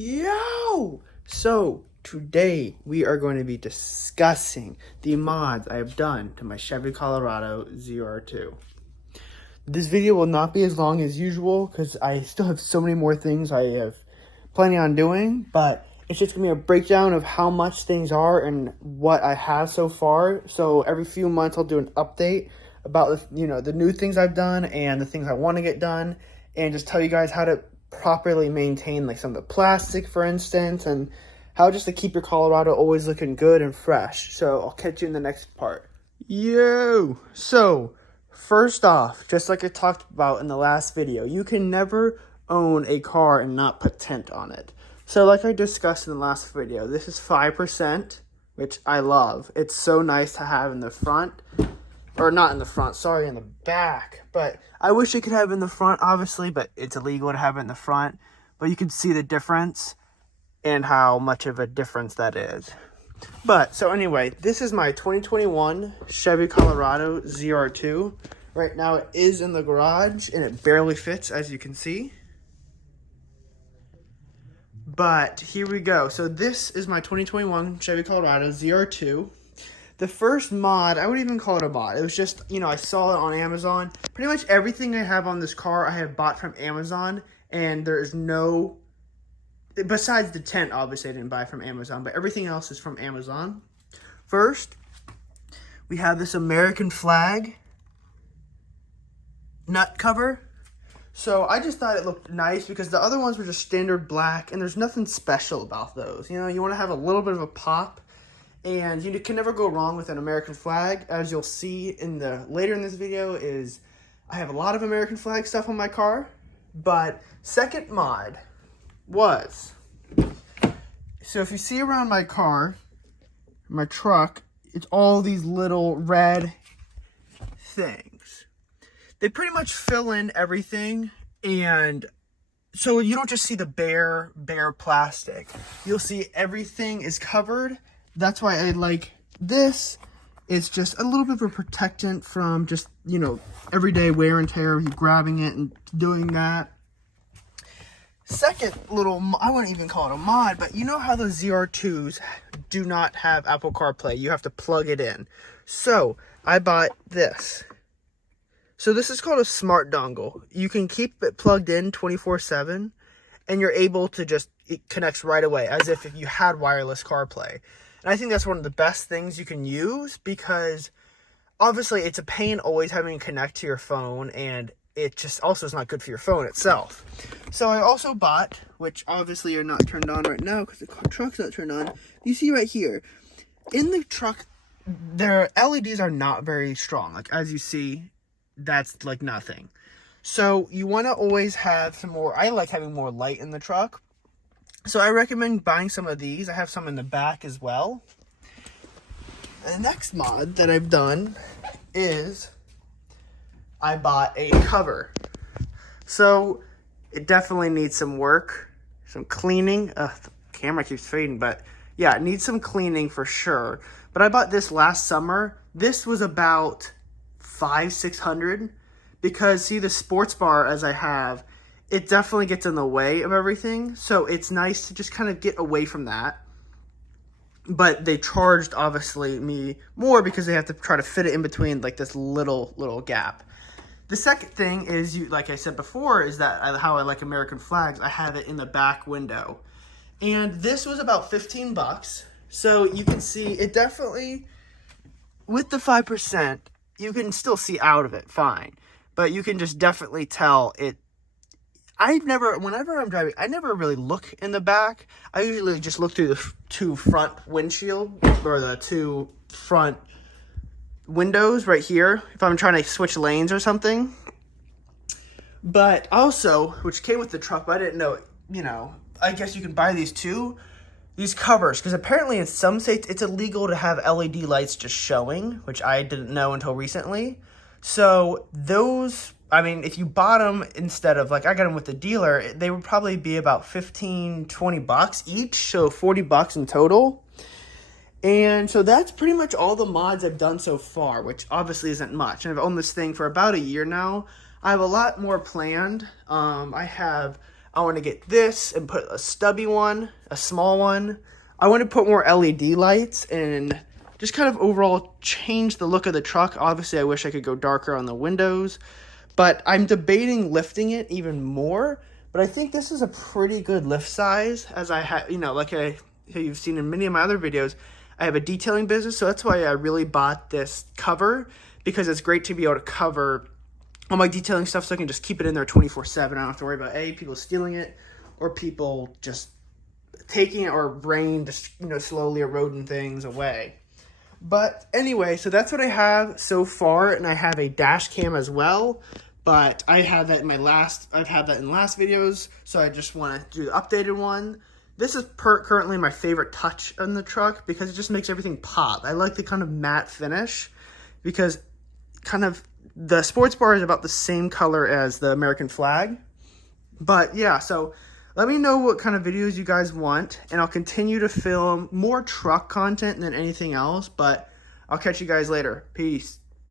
Yo! So, today we are going to be discussing the mods I have done to my Chevy Colorado ZR2. This video will not be as long as usual because I still have so many more things I have planning on doing, but it's just going to be a breakdown of how much things are and what I have so far. So every few months I'll do an update about the new things I've done and the things I want to get done, and just tell you guys how to properly maintain like some of the plastic, for instance, and how just to keep your Colorado always looking good and fresh. So I'll catch you in the next part. So first off, just like I talked about in the last video, you can never own a car and not put tint on it. So like I discussed in the last video, this is 5%, which I love. It's so nice to have in the front. Or not in the front, sorry, in the back. But I wish it could have it in the front, obviously, but it's illegal to have it in the front. But you can see the difference and how much of a difference that is. But, so anyway, this is my 2021 Chevy Colorado ZR2. Right now it is in the garage and it barely fits, as you can see. But here we go. So this is my 2021 Chevy Colorado ZR2. The first mod, I wouldn't even call it a mod. It was just, I saw it on Amazon. Pretty much everything I have on this car, I have bought from Amazon. And there's no, besides the tent, obviously I didn't buy from Amazon, but everything else is from Amazon. First, we have this American flag nut cover. So I just thought it looked nice because the other ones were just standard black, and there's nothing special about those. You want to have a little bit of a pop. And you can never go wrong with an American flag. As you'll see later in this video, is I have a lot of American flag stuff on my car. But second mod was, so if you see around my car, my truck, it's all these little red things. They pretty much fill in everything, and so you don't just see the bare plastic. You'll see everything is covered. That's why I like this. It's just a little bit of a protectant from just, everyday wear and tear of you grabbing it and doing that. Second little, I wouldn't even call it a mod, but you know how the ZR2s do not have Apple CarPlay. You have to plug it in. So I bought this. So this is called a smart dongle. You can keep it plugged in 24/7, and you're able to it connects right away, as if you had wireless CarPlay. And I think that's one of the best things you can use, because obviously it's a pain always having to connect to your phone, and it just also is not good for your phone itself. So I also bought, which obviously are not turned on right now because the truck's not turned on. You see right here, in the truck, their LEDs are not very strong. Like, as you see, that's like nothing. So you want to always have some more, I like having more light in the truck. So I recommend buying some of these. I have some in the back as well. And the next mod that I've done is I bought a cover. So it definitely needs some work, some cleaning. The camera keeps fading, but yeah, it needs some cleaning for sure. But I bought this last summer. This was about $500-600, because see, the sports bar as I have, it definitely gets in the way of everything. So it's nice to just kind of get away from that. But they charged, obviously, me more because they have to try to fit it in between like this little gap. The second thing is, like I said before, is that how I like American flags. I have it in the back window. And this was about 15 bucks. So you can see it definitely, with the 5%, you can still see out of it fine. But you can just definitely tell it. Whenever I'm driving, I never really look in the back. I usually just look through the two front windshield, or the two front windows right here, if I'm trying to switch lanes or something. But also, which came with the truck, but I didn't know, I guess you can buy these covers, because apparently in some states it's illegal to have LED lights just showing, which I didn't know until recently. So those, if you bought them instead of, like, I got them with the dealer, they would probably be about 15-20 bucks each, so 40 bucks in total. And so that's pretty much all the mods I've done so far, which obviously isn't much. And I've owned this thing for about a year now. I have a lot more planned. I have I want to get this and put a stubby one, a small one. I want to put more LED lights and just kind of overall change the look of the truck. Obviously, I wish I could go darker on the windows, but I'm debating lifting it even more. But I think this is a pretty good lift size, as I have, you know, like you've seen in many of my other videos, I have a detailing business, so that's why I really bought this cover, because it's great to be able to cover all my detailing stuff, so I can just keep it in there 24/7. I don't have to worry about people stealing it or people just taking it, or rain just, you know, slowly eroding things away. But anyway, so that's what I have so far, and I have a dash cam as well. But I had that in I've had that in last videos, so I just want to do the updated one. This is currently my favorite touch on the truck because it just makes everything pop. I like the kind of matte finish because kind of the sports bar is about the same color as the American flag. But yeah, so let me know what kind of videos you guys want, and I'll continue to film more truck content than anything else, but I'll catch you guys later. Peace.